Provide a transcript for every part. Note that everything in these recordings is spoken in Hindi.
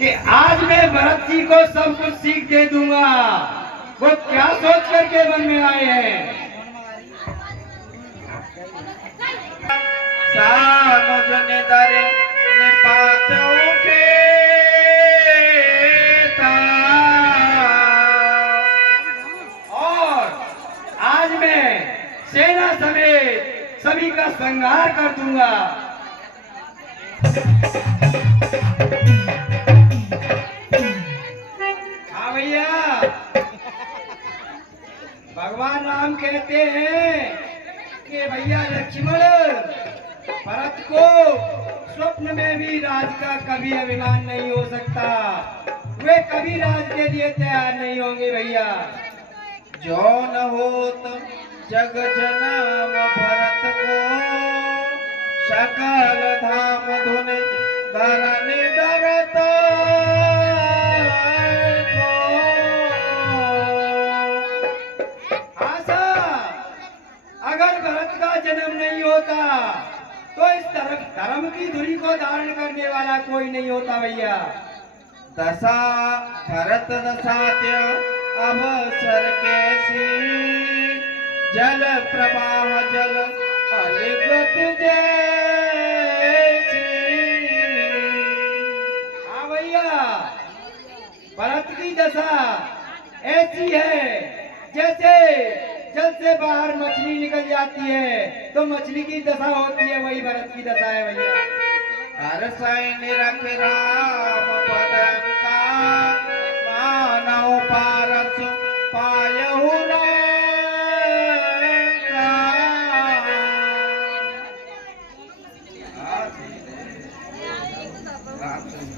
कि आज मैं भरत जी को सब कुछ सीख दे दूंगा। वो क्या सोच करके मन में आए हैं? और आज मैं सेना समेत सभी का संहार कर दूंगा। हाँ भैया, भगवान राम कहते हैं कि भैया लक्ष्मण, भरत को स्वप्न में भी राज का कभी अभिमान नहीं हो सकता। वे कभी राज के लिए तैयार नहीं होंगे भैया। जो न होत जग जनम भरत को, सकल धाम धुन धरनी धरत को। आशा, अगर भरत का जन्म नहीं होता तो इस तरफ धर्म की धुरी को धारण करने वाला कोई नहीं होता भैया। दशा भरत दशात्य अवसर कैसी, जल प्रवाह जल अलिगत जैसी। हाँ भैया, भरत की दशा ऐसी है जैसे जल से बाहर मछली निकल जाती है तो मछली की दशा होती है, वही भरत की दशा है भैया। हर सैन्य रख राम पदन का, मानव पारस पायहु लंका।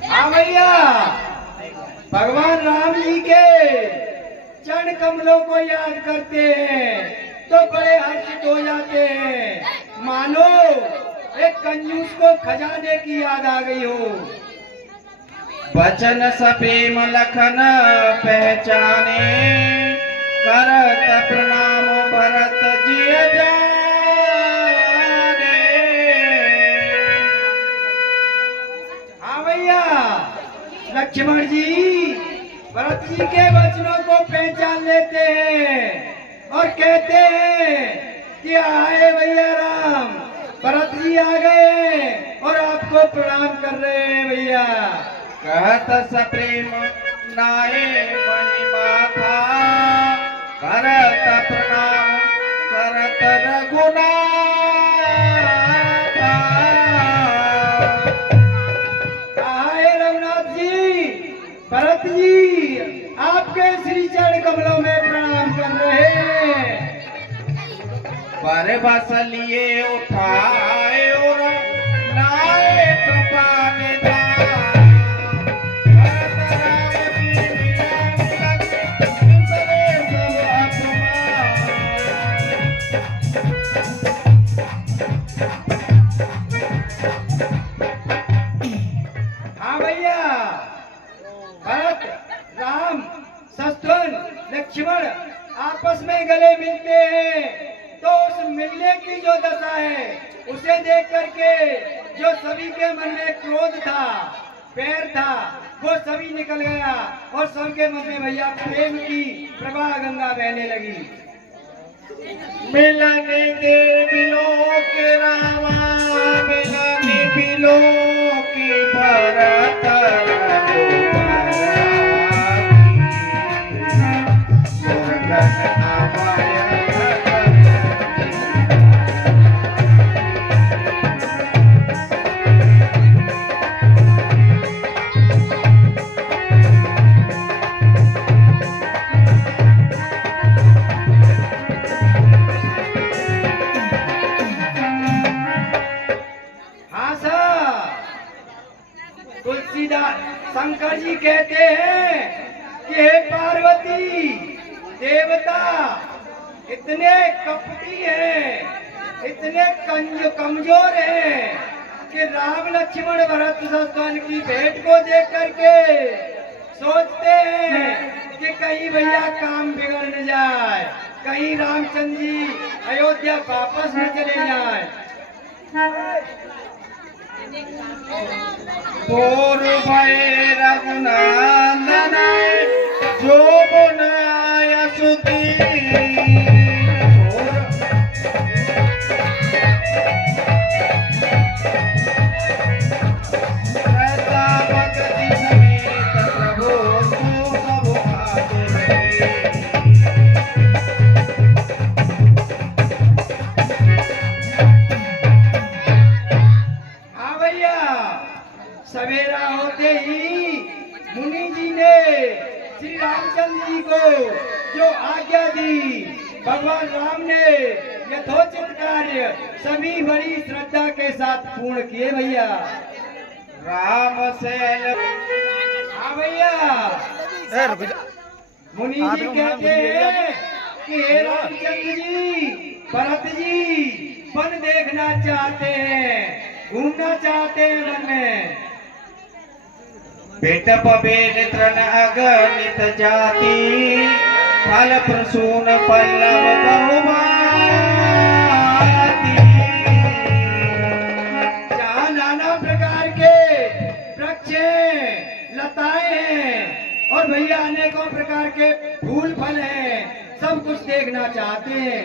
हाँ भैया, भगवान राम जी के चरण कमलों को याद करते हैं तो बड़े हर्षित हो जाते हैं, मानो एक कंजूस को खजाने की याद आ गई हो। वचन सप्रेम लखन पहचाने, करत प्रणाम भरत जिय जाने। हाँ भैया, लक्ष्मण जी भरत जी के वचनों को पहचान लेते हैं और कहते हैं कि आए भैया राम, भरत जी आ गए और आपको प्रणाम कर रहे हैं भैया। कहत सप्रेम नाये महिमा था, करत प्रणाम करत रघुनाथ। आए रघुनाथ जी, भरत जी आपके श्री चरण कमलों में प्रणाम कर रहे हैं। पर बस लिए उठाए और लाए कृपा निधान। हाँ भैया, भरत राम शत्रुघ्न लक्ष्मण आपस में गले मिलते हैं तो उस मिलने की जो दशा है उसे देख करके जो सभी के मन में क्रोध था, पैर था, वो सभी निकल गया और सबके मन में भैया प्रेम की प्रवाह गंगा बहने लगी। मिलने दे बिलो के रामा, मिलने बिलो की भरत शंकर जी कहते हैं कि हे पार्वती देवता इतने कपटी हैं, इतने कमजोर हैं कि राम लक्ष्मण भरत शत्रुघ्न की भेंट को देख करके सोचते हैं कि कहीं भैया काम बिगड़ न जाए, कहीं रामचंद्र जी अयोध्या वापस न चले जाए। पूर्व भय रघुनंदन जो बनाय सुदीन। श्रद्धा भक्ति समेत प्रभु तू सब आदर। हाँ भैया, सवेरा होते ही मुनि जी ने श्री रामचंद्र जी को जो आज्ञा दी, भगवान राम ने यथोचित कार्य सभी बड़ी श्रद्धा के साथ पूर्ण किए भैया। राम से हाँ भैया, मुनि जी कहते हैं कि हे रामचंद्र जी, भरत जी वन देखना चाहते हैं, घूमना चाहते हैं वन में। बेट पबेन तृण अगणित जाति फल प्रसून पल्लव बहुभाति। जहाँ नाना प्रकार के वृक्ष हैं, लताएं हैं और भैया अनेकों प्रकार के फूल फल हैं, सब कुछ देखना चाहते हैं।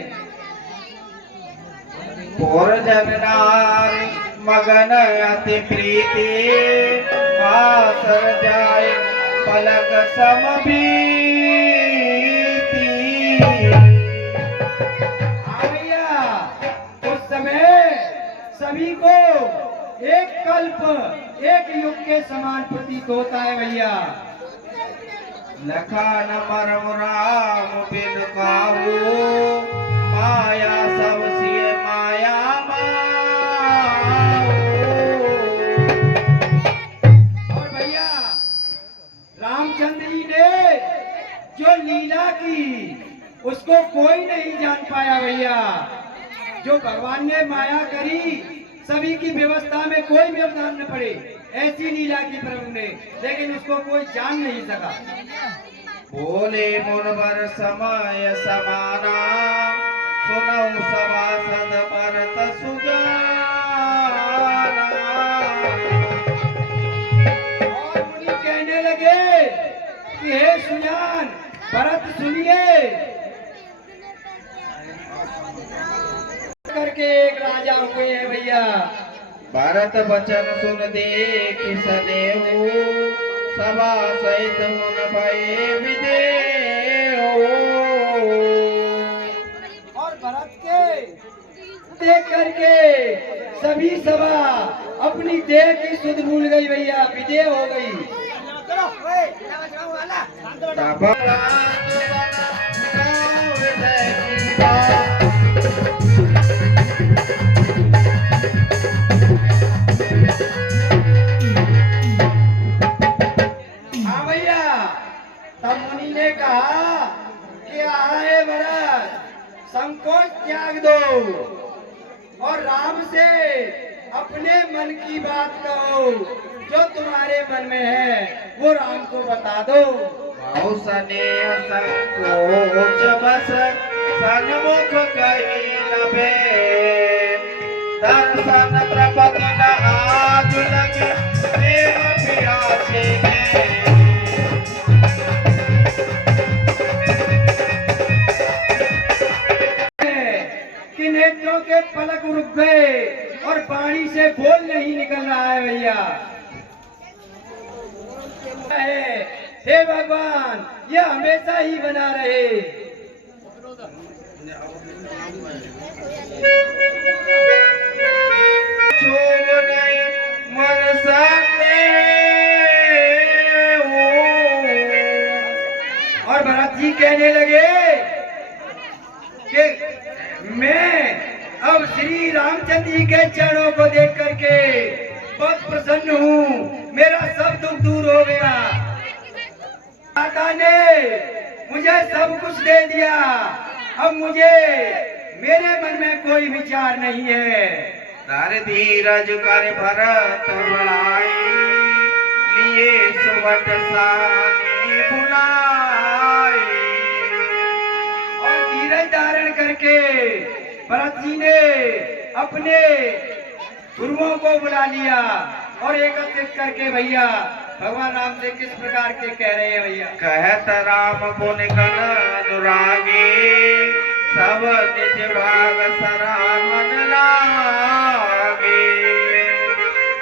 पुर जन नारी मगन अति प्रीति आसर जाय पलक सम बीती। हाँ भैया, उस समय सभी को एक कल्प एक युग के समान प्रतीत होता है भैया। लखन मरम राम बिन काहू माया सब सिय माया और भैया, रामचंद्र जी ने जो लीला की उसको कोई नहीं जान पाया भैया। जो भगवान ने माया करी, सभी की व्यवस्था में कोई व्यवधान न पड़े, ऐसी लीला की प्रभु ने, लेकिन उसको कोई जान नहीं सका। बोले मुनवर समय समाना सुनऊ सभासद भरत सुजाना। और मुनि कहने लगे कि हे सुजान, भरत सुनिए, करके एक राजा हुए हैं भैया। भरत वचन सुन देख सदेहु सभा सहित मुन भय विदेहु। और भरत के देख करके सभी सभा अपनी देह की सुध भूल गई भैया, विदेह हो गई। हाँ भैया, तब मुनि ने कहा कि आए भरत, संकोच त्याग दो और राम से अपने मन की बात कहो, जो तुम्हारे मन में है वो राम को बता दो। स्नेह संकोच बस सन्मुख कही न बे दर्शन प्रपति न आज लगे प्रेम प्यासे में। कि नेत्रों के पलक रुक गए और पानी से बोल नहीं निकल रहा है भैया। हे भगवान, ये हमेशा ही बना रहे। छोड़ नहीं मन सकते और भरत जी कहने लगे कि मैं अब श्री रामचंद्र जी के चरणों को देख करके बहुत प्रसन्न हूँ, मेरा सब दुख दूर हो गया। माता ने मुझे सब कुछ दे दिया, अब मुझे मेरे मन में कोई विचार नहीं है। धर धीरज कर भरत बढ़ाई लिए सुबट सानी बुलाई। और धीरज धारण करके भरत जी ने अपने गुरुओं को बुला लिया और एकत्रित करके भैया भगवान राम से किस प्रकार के कह रहे हैं भैया। कहत राम पुन गण अनुरागे, सब निज भाग सराहन लागे।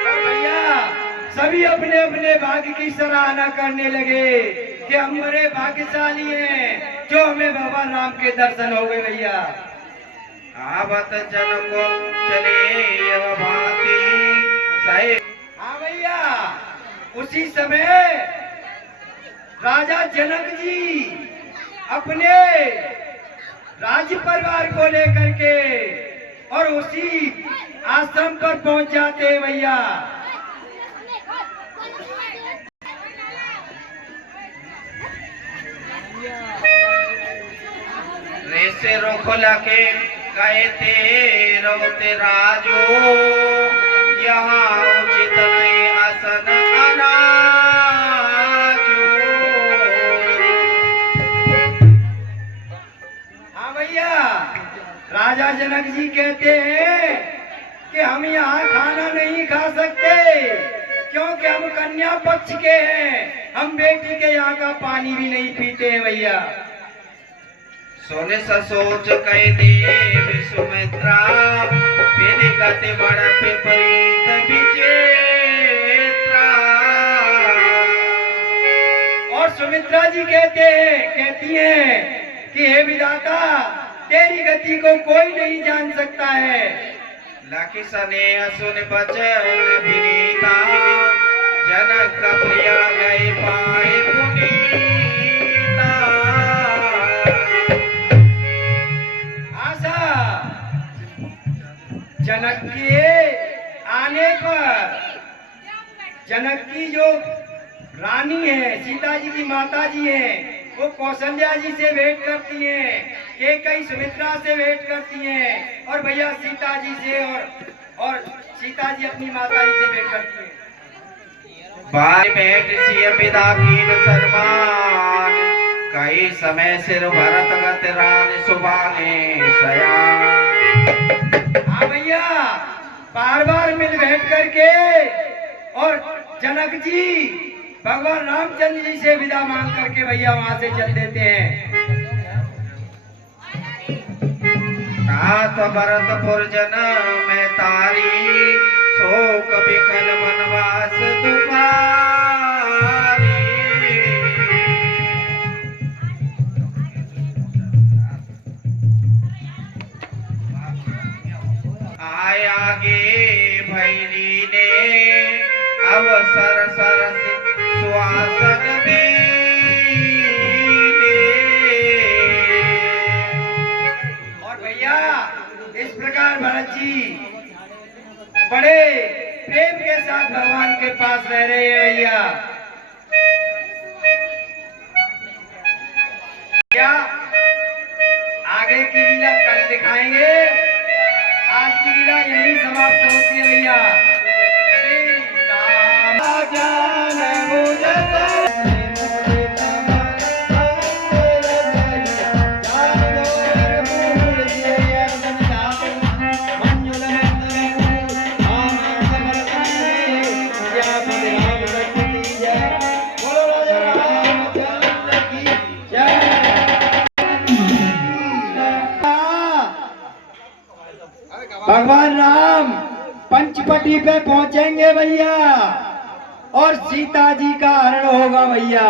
और भैया सभी अपने अपने भाग्य की सराहना करने लगे कि हम बड़े भाग्यशाली हैं जो हमें भगवान राम के दर्शन हो गए भैया। आवत जन को चले यह भांति सही। हाँ भैया, उसी समय राजा जनक जी अपने राज्य परिवार को लेकर के और उसी आश्रम पर पहुंच जाते हैं भैया। रेसे रोक लके गए ते रोते राजो, यहाँ उचित नहीं आसन अनाजो। हाँ भैया, राजा जनक जी कहते हैं कि हम यहाँ खाना नहीं खा सकते क्योंकि हम कन्या पक्ष के हैं, हम बेटी के यहाँ का पानी भी नहीं पीते हैं भैया। सोने सोच कह देवी सुमित्रा, विधि गति बड़ विपरीत विचित्रा। और सुमित्रा जी कहती हैं कि हे विधाता, तेरी गति को कोई नहीं जान सकता है। लाखी स्नेह सुन बचन विनीता, जनक प्रिया गए पाए पुनीता। आशा जनक के आने पर जनक की जो रानी है, सीता जी की माता जी है, वो कौशल्या जी से भेंट करती हैं, कैकेयी सुमित्रा से भेंट करती हैं और भैया सीता जी से और सीता जी अपनी माता जी से भेंट करती हैं। बार भेंट सिय विदा कीन सन्मान, कई समय सिर भरत गत रान सुबाने सयान। हाँ भैया, बार बार मिल भेंट करके और जनक जी भगवान रामचंद्र जी से विदा मांग करके भैया वहां से चल देते हैं। नाथ भरतपुर जन में तारी, शोक विकल वनवास दुखारी। आय आगे भैली ने अवसर सरस सुहासन और भैया इस प्रकार भरत जी बड़े प्रेम के साथ भगवान के पास रह रहे हैं भैया। क्या आगे की लीला कल दिखाएंगे, आज की लीला यही समाप्त होती है भैया। श्री राम ज्ञान मुझे भगवान राम पंचवटी पे पहुंचेंगे भैया और सीता जी का हरण होगा भैया।